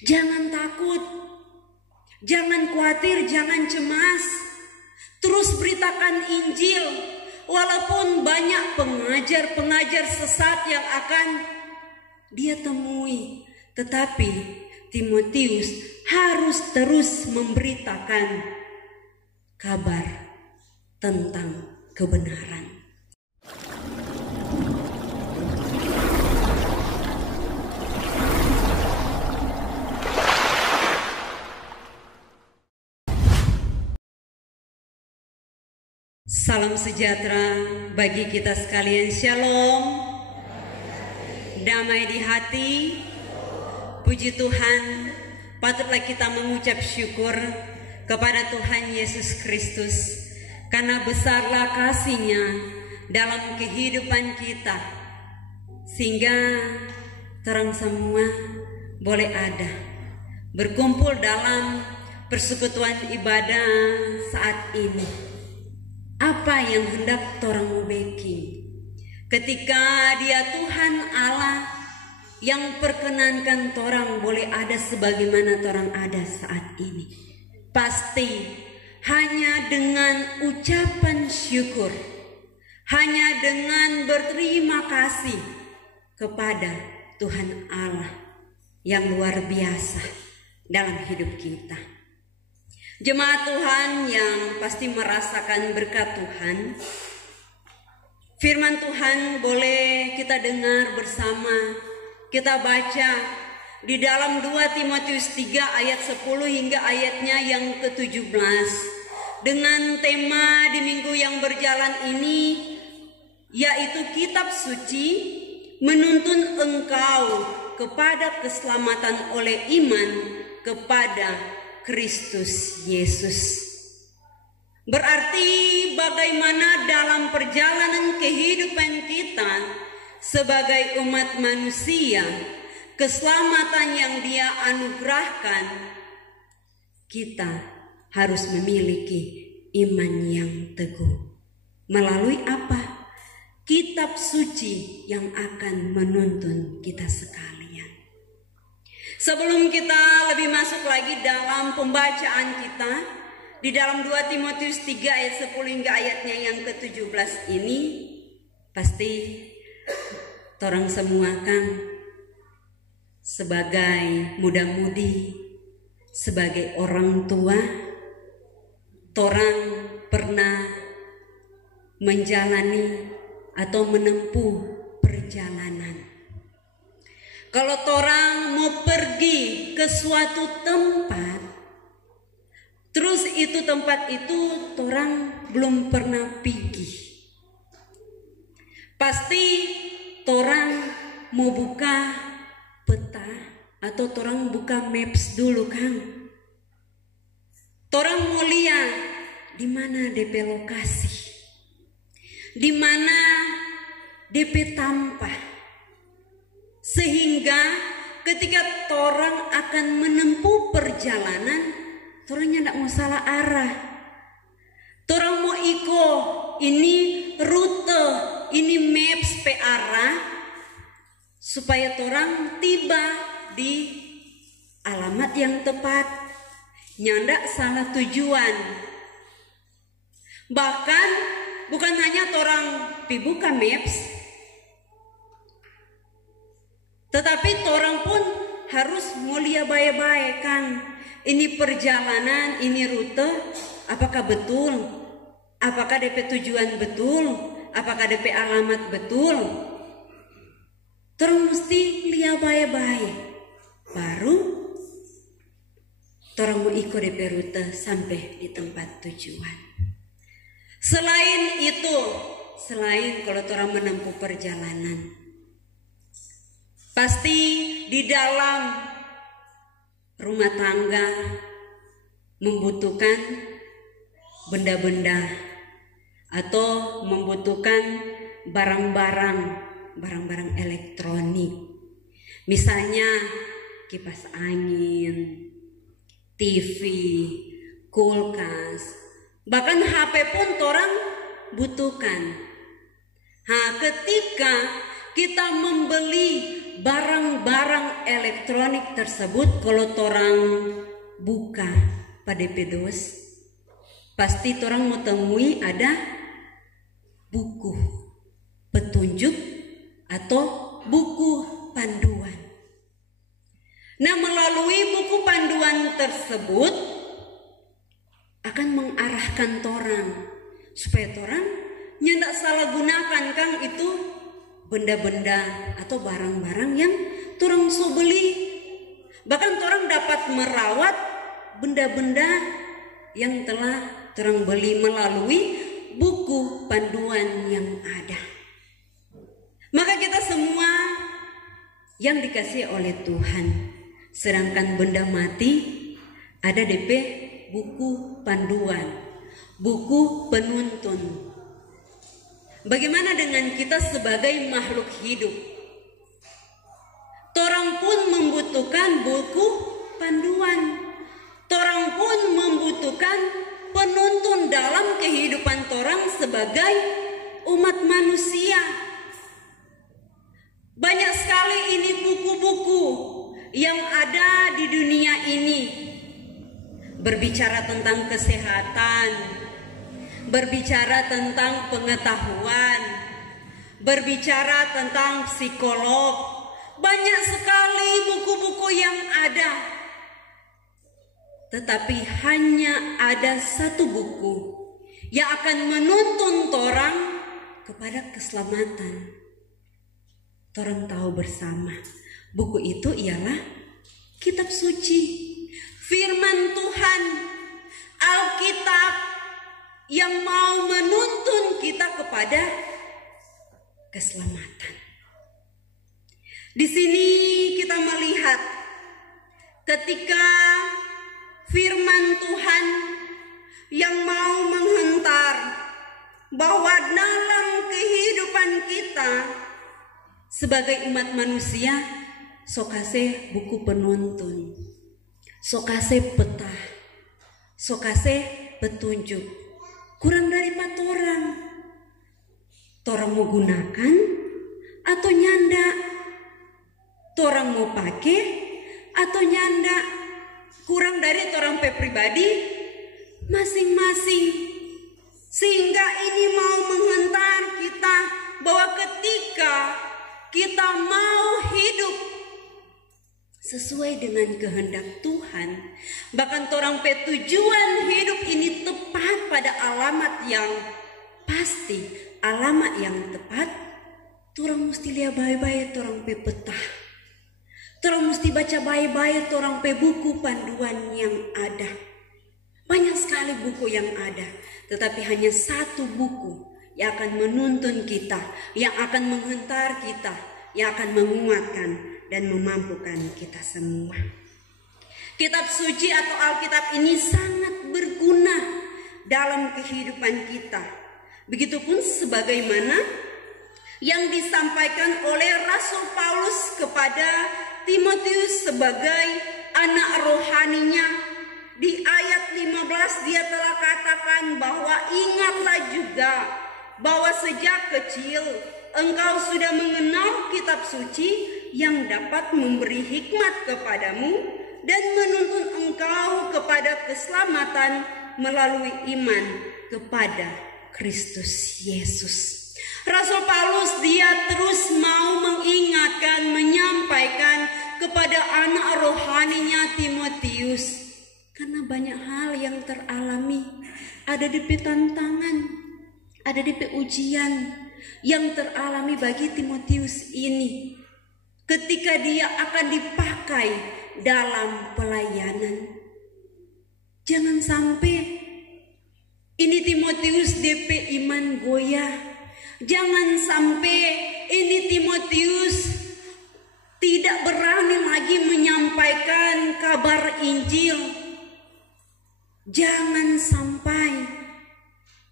Jangan takut, jangan khawatir, jangan cemas. Terus beritakan Injil, walaupun banyak pengajar-pengajar sesat yang akan dia temui. Tetapi Timotius harus terus memberitakan kabar tentang kebenaran. Salam sejahtera bagi kita sekalian. Shalom. Damai di hati. Puji Tuhan, patutlah kita mengucap syukur kepada Tuhan Yesus Kristus karena besarlah kasih-Nya dalam kehidupan kita, sehingga terang semua boleh ada berkumpul dalam persekutuan ibadah saat ini. Apa yang hendak torang mau baking ketika dia Tuhan Allah yang perkenankan torang boleh ada sebagaimana torang ada saat ini? Pasti hanya dengan ucapan syukur, hanya dengan berterima kasih kepada Tuhan Allah yang luar biasa dalam hidup kita. Jemaat Tuhan yang pasti merasakan berkat Tuhan, firman Tuhan boleh kita dengar bersama, kita baca di dalam 2 Timotius 3 ayat 10 hingga ayatnya yang ke-17. Dengan tema di minggu yang berjalan ini, yaitu kitab suci menuntun engkau kepada keselamatan oleh iman kepada Kristus Yesus. Berarti bagaimana dalam perjalanan kehidupan kita sebagai umat manusia, keselamatan yang Dia anugerahkan, kita harus memiliki iman yang teguh. Melalui apa? Kitab suci yang akan menuntun kita sekalian. Sebelum kita lebih masuk lagi dalam pembacaan kita di dalam 2 Timotius 3 ayat 10 hingga ayatnya yang ke-17 ini, pasti torang semua kan sebagai muda-mudi, sebagai orang tua, torang pernah menjalani atau menempuh perjalanan. Kalau torang mau pergi ke suatu tempat, terus itu tempat itu torang belum pernah pergi, pasti torang mau buka peta atau torang buka maps dulu kan. Torang mau lihat di mana DP lokasi, di mana DP tampah. Sehingga ketika torang akan menempuh perjalanan, torangnya tidak mau salah arah. Torang mau ini rute, ini maps pe arah, supaya torang tiba di alamat yang tepat, nyandak salah tujuan. Bahkan bukan hanya torang pi buka maps, tetapi torang pun harus mulia baik-baik kan. Ini perjalanan, ini rute, apakah betul? Apakah DP tujuan betul? Apakah DP alamat betul? Torang mesti lihat baik-baik, baru torang mau ikut DP rute sampai di tempat tujuan. Selain itu, selain kalau torang menempuh perjalanan, pasti di dalam rumah tangga membutuhkan benda-benda atau membutuhkan barang-barang elektronik. Misalnya kipas angin, TV, kulkas, bahkan HP pun torang butuhkan. Ketika kita membeli barang-barang elektronik tersebut kalau torang buka pada DP2 pasti torang mau temui ada buku petunjuk atau buku panduan. Nah, melalui buku panduan tersebut akan mengarahkan torang supaya torang nyendak salah gunakan kang itu benda-benda atau barang-barang yang torang so beli. Bahkan torang dapat merawat benda-benda yang telah torang beli melalui buku panduan yang ada. Maka kita semua yang dikasih oleh Tuhan, sedangkan benda mati ada DP buku panduan, buku penuntun. Bagaimana dengan kita sebagai makhluk hidup? Torang pun membutuhkan buku panduan. Torang pun membutuhkan penuntun dalam kehidupan torang sebagai umat manusia. Banyak sekali ini buku-buku yang ada di dunia ini, berbicara tentang kesehatan, berbicara tentang pengetahuan, berbicara tentang psikolog. Banyak sekali buku-buku yang ada, tetapi hanya ada satu buku yang akan menuntun torang kepada keselamatan. Torang tahu bersama, buku itu ialah kitab suci, firman Tuhan, Alkitab yang mau menuntun kita kepada keselamatan. Di sini kita melihat ketika firman Tuhan yang mau menghentar bahwa dalam kehidupan kita sebagai umat manusia, sokase buku penuntun, sokase peta, sokase petunjuk. Kurang dari 4 orang. Torang mau gunakan atau nyanda? Torang mau pakai atau nyanda? Kurang dari torang pribadi masing-masing. Sehingga ini mau menghentar kita bahwa ketika kita mau hidup sesuai dengan kehendak Tuhan, bahkan torang tujuan hidup ini tepat pada alamat yang pasti, alamat yang tepat, torang mesti lihat baik-baik torang peta, torang mesti baca baik-baik torang buku panduan yang ada. Banyak sekali buku yang ada, tetapi hanya satu buku yang akan menuntun kita, yang akan menghentar kita, yang akan menguatkan dan memampukan kita semua. Kitab suci atau Alkitab ini sangat berguna dalam kehidupan kita. Begitupun sebagaimana yang disampaikan oleh Rasul Paulus kepada Timotius sebagai anak rohaninya. Di ayat 15 dia telah katakan bahwa ingatlah juga bahwa sejak kecil engkau sudah mengenal kitab suci yang dapat memberi hikmat kepadamu dan menuntun engkau kepada keselamatan melalui iman kepada Kristus Yesus. Rasul Paulus dia terus mau mengingatkan, menyampaikan kepada anak rohaninya Timotius, karena banyak hal yang teralami, ada di tantangan, ada di ujian yang teralami bagi Timotius ini ketika dia akan dipakai dalam pelayanan. Jangan sampai ini Timotius DP iman goyah. Jangan sampai ini Timotius tidak berani lagi menyampaikan kabar Injil. Jangan sampai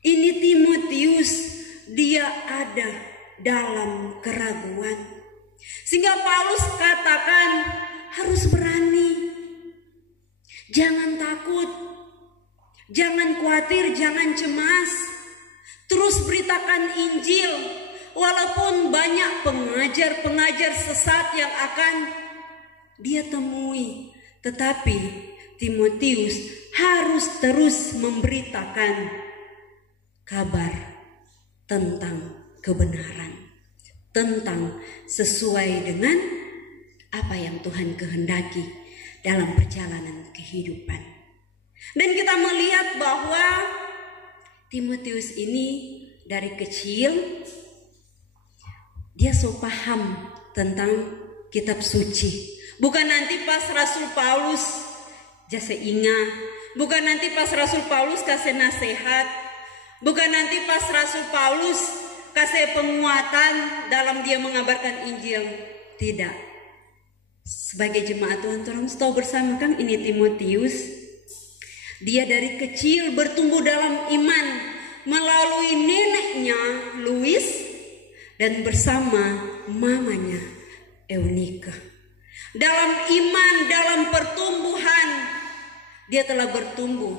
ini Timotius dia ada dalam keraguan. Sehingga Paulus katakan harus berani. Jangan takut. Jangan khawatir, jangan cemas. Terus beritakan Injil. Walaupun banyak pengajar-pengajar sesat yang akan dia temui, tetapi Timotius harus terus memberitakan kabar tentang kebenaran, tentang sesuai dengan apa yang Tuhan kehendaki dalam perjalanan kehidupan. Dan kita melihat bahwa Timotius ini dari kecil dia so paham tentang kitab suci. Bukan nanti pas Rasul Paulus jasa ingat, bukan nanti pas Rasul Paulus kasih nasihat, bukan nanti pas Rasul Paulus kasih penguatan dalam dia mengabarkan Injil. Tidak. Sebagai jemaat Tuhan, tolong tahu bersama kan ini Timotius. Dia dari kecil bertumbuh dalam iman melalui neneknya Louis dan bersama mamanya Eunika. Dalam iman, dalam pertumbuhan, dia telah bertumbuh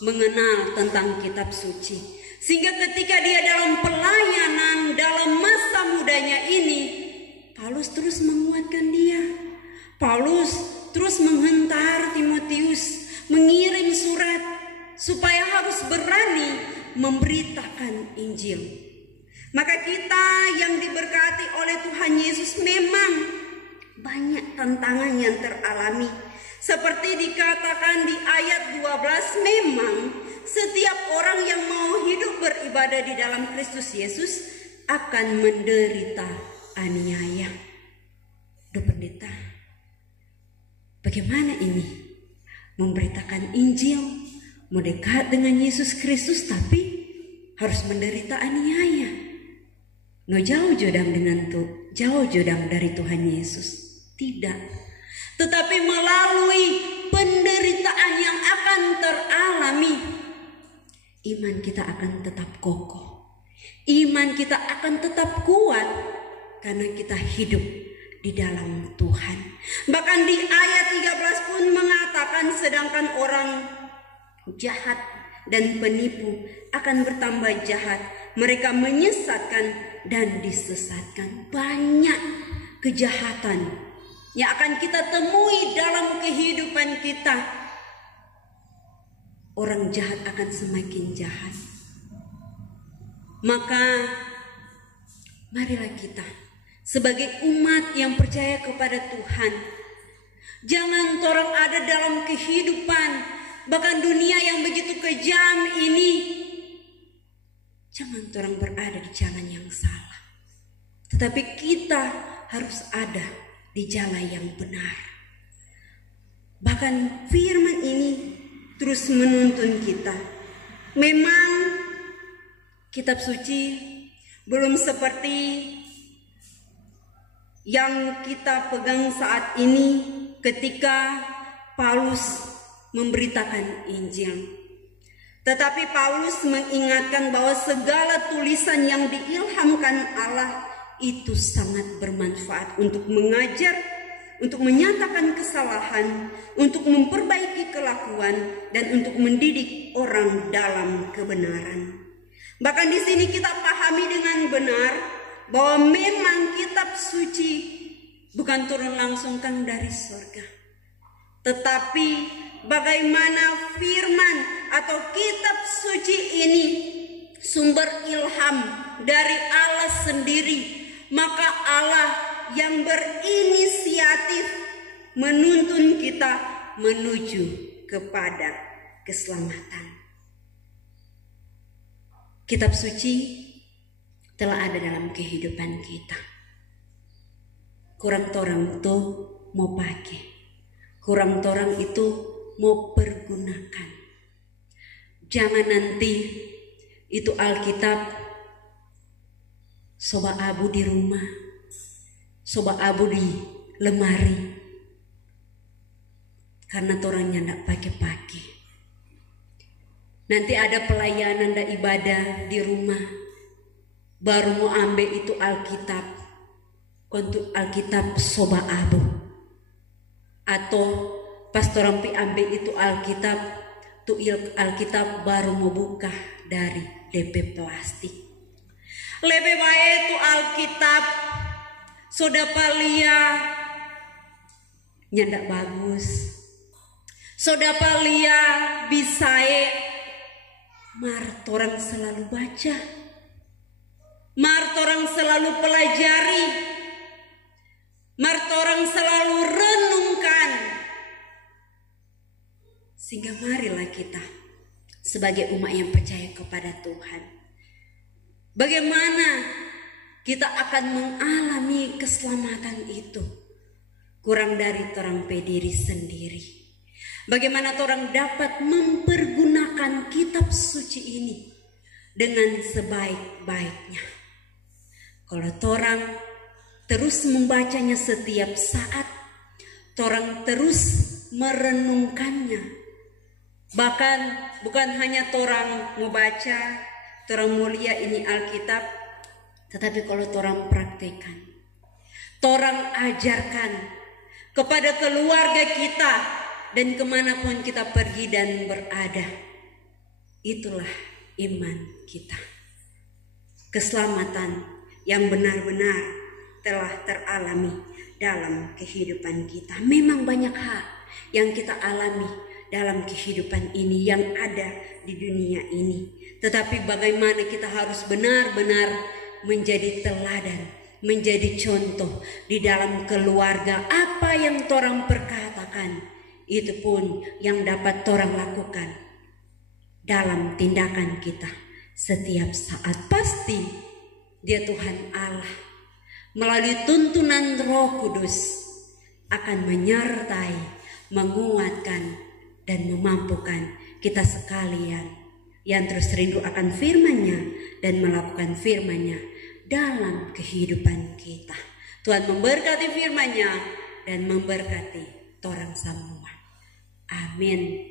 mengenal tentang kitab suci. Sehingga ketika dia dalam pelayanan, dalam masa mudanya ini, Paulus terus menguatkan dia. Paulus terus menghentar Timotius, mengirim surat supaya harus berani memberitakan Injil. Maka kita yang diberkati oleh Tuhan Yesus memang banyak tantangan yang teralami. Seperti dikatakan di ayat 12, memang setiap orang yang mau hidup beribadah di dalam Kristus Yesus akan menderita aniaya. Duh pendeta, bagaimana ini? Memberitakan Injil, mau dekat dengan Yesus Kristus tapi harus menderita aniaya. No jauh jodang dengan tuh, jauh jodang dari Tuhan Yesus. Tidak. Tetapi melalui penderitaan yang akan teralami, iman kita akan tetap kokoh. Iman kita akan tetap kuat karena kita hidup di dalam Tuhan. Bahkan di ayat 13 pun mengatakan sedangkan orang jahat dan penipu akan bertambah jahat, mereka menyesatkan dan disesatkan. Banyak kejahatan yang akan kita temui dalam kehidupan kita. Orang jahat akan semakin jahat. Maka marilah kita sebagai umat yang percaya kepada Tuhan, jangan orang ada dalam kehidupan, bahkan dunia yang begitu kejam ini, jangan orang berada di jalan yang salah. Tetapi kita harus ada di jalan yang benar. Bahkan firman ini terus menuntun kita. Memang kitab suci belum seperti yang kita pegang saat ini ketika Paulus memberitakan Injil. Tetapi Paulus mengingatkan bahwa segala tulisan yang diilhamkan Allah itu sangat bermanfaat untuk mengajar, untuk menyatakan kesalahan, untuk memperbaiki kelakuan, dan untuk mendidik orang dalam kebenaran. Bahkan di sini kita pahami dengan benar bahwa memang kitab suci bukan turun langsung kan dari surga, tetapi bagaimana firman atau kitab suci ini sumber ilham dari Allah sendiri. Maka Allah yang berinisiatif menuntun kita menuju kepada keselamatan. Kitab suci telah ada dalam kehidupan kita. Kurang torang itu mau pakai, kurang torang itu mau pergunakan. Jangan nanti itu Alkitab soba abu di rumah, soba abu di lemari, karena torangnya ndak pakai-pakai. Nanti ada pelayanan dan ibadah di rumah, baru mau ambil itu Alkitab, untuk Alkitab soba abu. Atau pas torang pi ambil itu Alkitab, tuh Alkitab baru mau buka dari DP plastik. Lebih baik tu Alkitab sudah palia nyandak bagus. Sudah palia bisae mar torang selalu baca. Mar torang selalu pelajari. Mar torang selalu renungkan. Sehingga marilah kita sebagai umat yang percaya kepada Tuhan, bagaimana kita akan mengalami keselamatan itu? Kurang dari torang diri sendiri. Bagaimana torang dapat mempergunakan kitab suci ini dengan sebaik-baiknya? Kalau torang terus membacanya setiap saat, torang terus merenungkannya. Bahkan bukan hanya torang membaca, torang mulia ini Alkitab, tetapi kalau torang praktekkan, torang ajarkan kepada keluarga kita dan kemanapun kita pergi dan berada. Itulah iman kita. Keselamatan yang benar-benar telah teralami dalam kehidupan kita. Memang banyak hal yang kita alami dalam kehidupan ini, yang ada di dunia ini. Tetapi bagaimana kita harus benar-benar menjadi teladan, menjadi contoh di dalam keluarga. Apa yang torang perkatakan, itu pun yang dapat torang lakukan dalam tindakan kita setiap saat. Pasti Dia Tuhan Allah melalui tuntunan Roh Kudus akan menyertai, menguatkan, dan memampukan kita sekalian yang terus rindu akan firman-Nya dan melakukan firman-Nya dalam kehidupan kita. Tuhan memberkati firman-Nya dan memberkati torang semua. Amin.